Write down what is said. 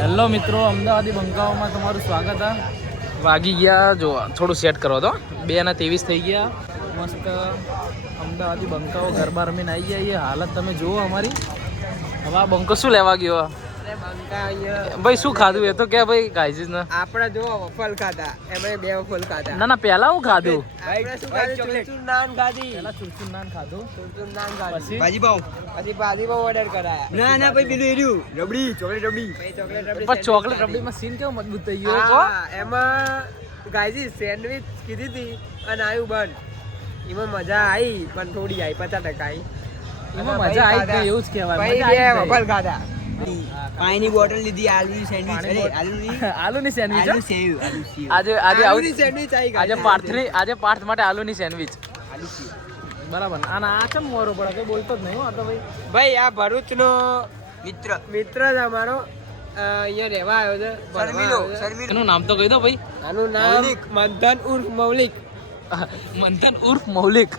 Hello મિત્રો, અમદાવાદી બંકાઓમાં તમારું સ્વાગત છે. વાગી ગયા જો થોડું સેટ કરો તો 2:23 થઈ ગયા. મસ્ત અમદાવાદી બંકાઓ ગરબા રમીને આવી ગયા. એ હાલત તમે જુઓ અમારી. હવે આ બંકો શું લેવા ગયો? ભાઈ શું ખાધું એ તો કે ભાઈ ગાઈઝ ને આપણે જો વફલ ખાધા, એમણે 2 વફલ ખાધા. ના પહેલા હું ખાધું? આપણે શું ખાધું? ચુરચુર નાન ખાધી. પહેલા ચુરચુર નાન ખાધું. ચુરચુર નાન ખાધી. પછી ભાજી પાવ ઓર્ડર કરાયા. ના ભાઈ પેલું એર્યું રબડી, ચોકલેટ રબડી. ભાઈ ચોકલેટ રબડી. પણ ચોકલેટ રબડીમાં સીન કેવો મજબૂત થઈ ગયો. હા, એમાં ગાઈઝી સેન્ડવિચ કીધી હતી અને આવ્યું બંધ. એમાં મજા આવી પણ થોડી આવી 50% આવી. એમાં મજા આવી ગઈ એવું જ કહેવાય. ભાઈ મજા આવી 2 ગઈ. વફલ ખાધા. પાણીની બોટલ લીધી, આલુની સેન્ડવિચ. આલુની સેન્ડવિચ. આલુ સેવ, આલુ સેવ. આજે આલુની સેન્ડવિચ આવી ગઈ. આજે પાર્થ માટે આલુની સેન્ડવિચ. બરાબર. અને આ ચમ મોરો પડે કઈ બોલતો જ નહીં હો. આ તો ભાઈ આ ભરૂચનો મિત્ર છે અમારો. અહીંયા રહેવા આવ્યો છે. એનું નામ તો કહી દો ભાઈ. આનું નામ મંથન ઉર્ફ મૌલિક. મંથન ઉર્ફ મૌલિક.